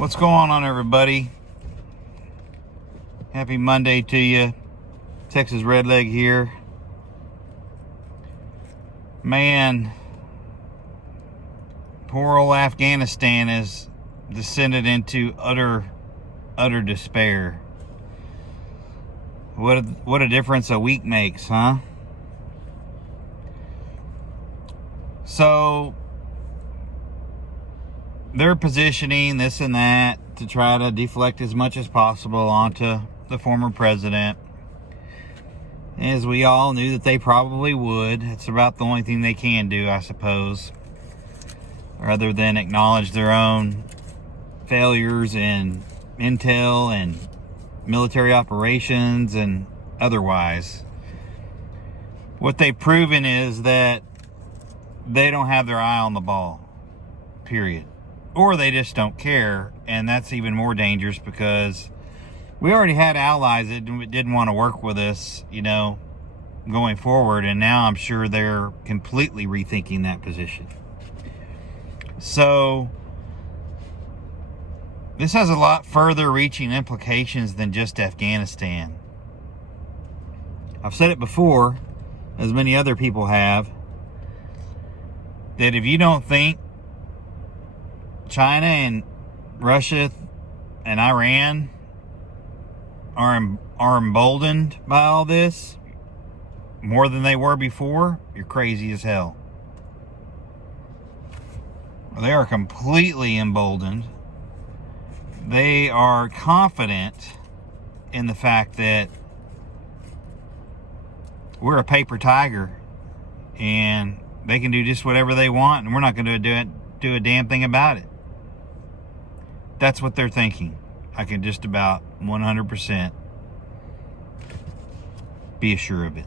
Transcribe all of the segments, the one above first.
What's going on, everybody? Happy Monday to you. Texas Redleg here. Man, poor old Afghanistan has descended into utter despair. What a difference a week makes, huh? So they're positioning this and that to try to deflect as much as possible onto the former president. As we all knew that they probably would. It's about the only thing they can do, I suppose, rather than acknowledge their own failures in intel and military operations and otherwise. What they've proven is that they don't have their eye on the ball, period. Or they just don't care, and that's even more dangerous because we already had allies that didn't want to work with us, going forward, and now I'm sure they're completely rethinking that position. So this has a lot further reaching implications than just Afghanistan. I've said it before, as many other people have, that if you don't think China and Russia and Iran are emboldened by all this more than they were before, you're crazy as hell. They are completely emboldened. They are confident in the fact that we're a paper tiger and they can do just whatever they want and we're not going to do a damn thing about it. That's what they're thinking. I can just about 100% be assured of it.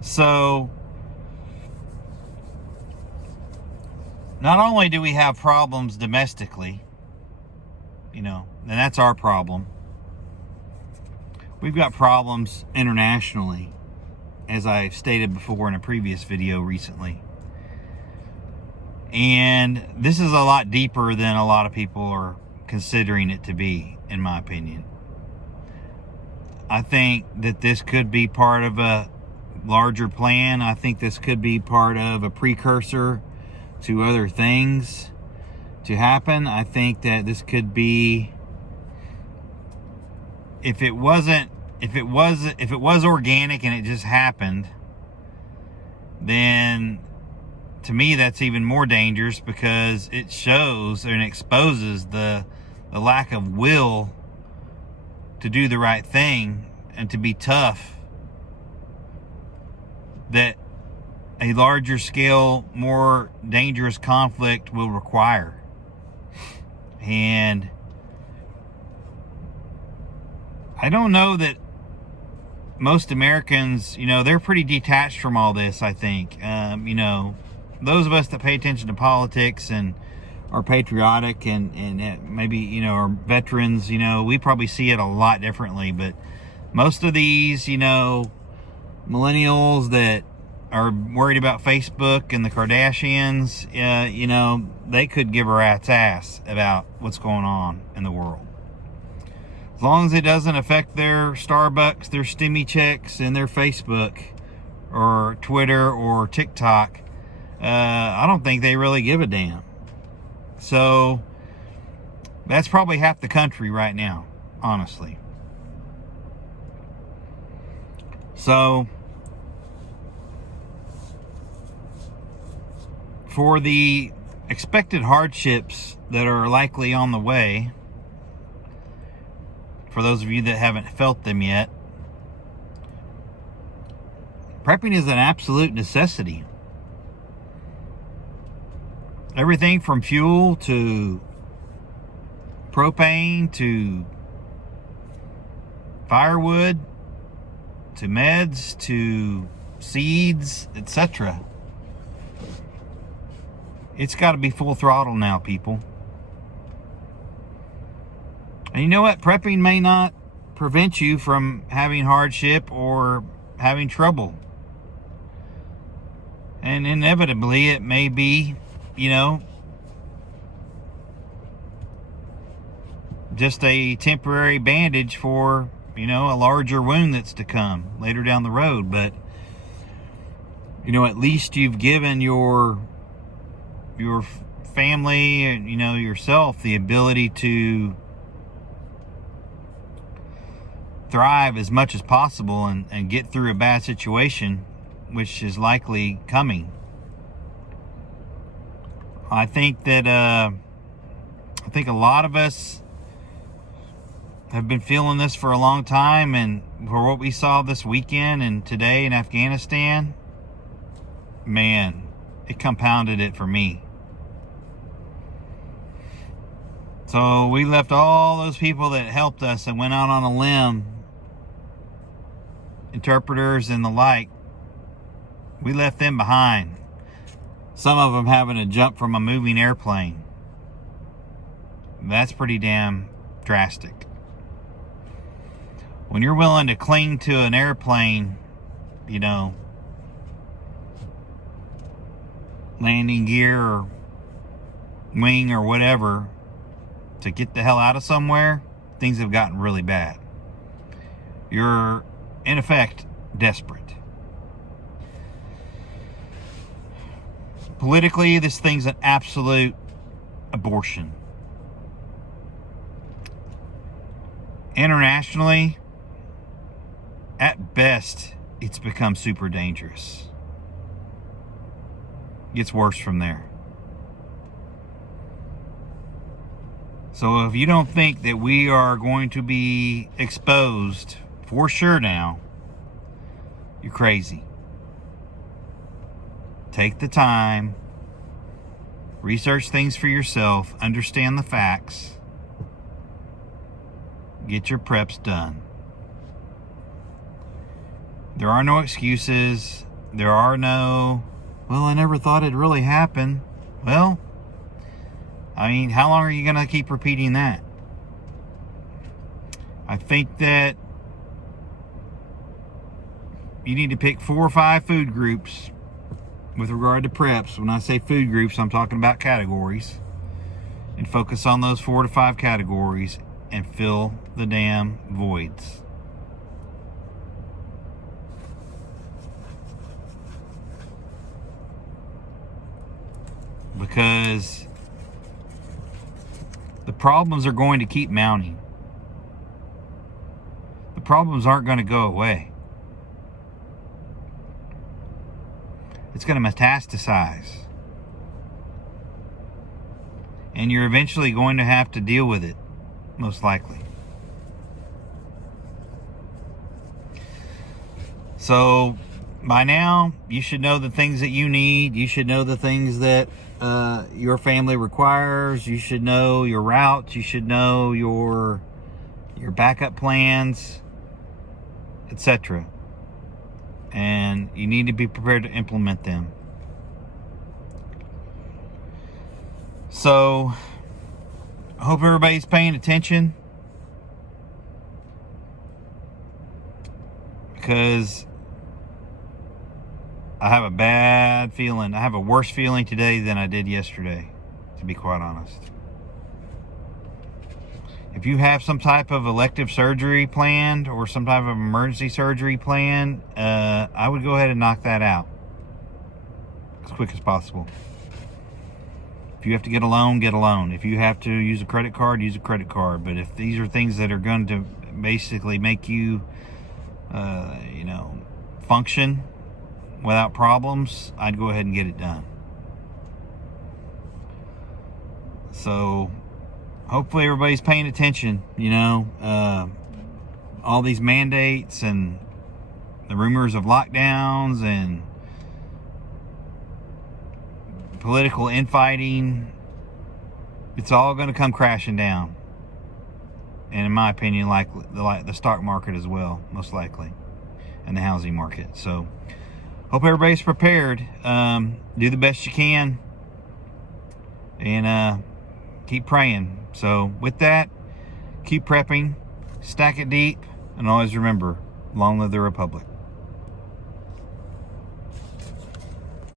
So, not only do we have problems domestically, and that's our problem, we've got problems internationally, as I stated before in a previous video recently. And this is a lot deeper than a lot of people are considering it to be, in my opinion. I think that this could be part of a larger plan. I think this could be part of a precursor to other things to happen. I think that this could be, if it was organic and it just happened, then to me that's even more dangerous because it shows and exposes the lack of will to do the right thing and to be tough that a larger scale, more dangerous conflict will require. And I don't know that most Americans, they're pretty detached from all this, I think. Those of us that pay attention to politics and are patriotic and maybe, are veterans, we probably see it a lot differently. But most of these, millennials that are worried about Facebook and the Kardashians, they could give a rat's ass about what's going on in the world. As long as it doesn't affect their Starbucks, their stimmy checks, and their Facebook or Twitter or TikTok, I don't think they really give a damn. So that's probably half the country right now, honestly. So for the expected hardships that are likely on the way, for those of you that haven't felt them yet, prepping is an absolute necessity. Everything from fuel to propane to firewood to meds to seeds, etc. It's got to be full throttle now, people. And you know what? Prepping may not prevent you from having hardship or having trouble. And inevitably, it may be, just a temporary bandage for, a larger wound that's to come later down the road. But, at least you've given your family, yourself, the ability to thrive as much as possible and get through a bad situation, which is likely coming. I think that a lot of us have been feeling this for a long time, and for what we saw this weekend and today in Afghanistan, man, it compounded it for me. So we left all those people that helped us and went out on a limb, interpreters and the like, we left them behind. Some of them having to jump from a moving airplane. That's pretty damn drastic. When you're willing to cling to an airplane, landing gear or wing or whatever, to get the hell out of somewhere, things have gotten really bad. You're, in effect, desperate. Politically, this thing's an absolute abortion. Internationally, at best, it's become super dangerous. Gets worse from there. So if you don't think that we are going to be exposed for sure now, you're crazy. Take the time, research things for yourself, understand the facts, get your preps done. There are no excuses. There are no, well, I never thought it'd really happen. Well, how long are you going to keep repeating that? I think that you need to pick 4 or 5 food groups with regard to preps. When I say food groups, I'm talking about categories. And focus on those 4 to 5 categories and fill the damn voids. Because the problems are going to keep mounting. The problems aren't going to go away. It's going to metastasize. And you're eventually going to have to deal with it, most likely. So, by now, you should know the things that you need. You should know the things that your family requires. You should know your routes. You should know your backup plans, etc. And you need to be prepared to implement them. So, I hope everybody's paying attention, because I have a bad feeling. I have a worse feeling today than I did yesterday, to be quite honest. If you have some type of elective surgery planned or some type of emergency surgery planned, I would go ahead and knock that out as quick as possible. If you have to get a loan, get a loan. If you have to use a credit card, use a credit card. But if these are things that are going to basically make you, function without problems, I'd go ahead and get it done. So, hopefully everybody's paying attention. All these mandates and the rumors of lockdowns and political infighting, it's all going to come crashing down. And in my opinion, like the stock market as well, most likely, and the housing market. So, hope everybody's prepared. Do the best you can, and keep praying. So, with that, keep prepping, stack it deep, and always remember, long live the Republic.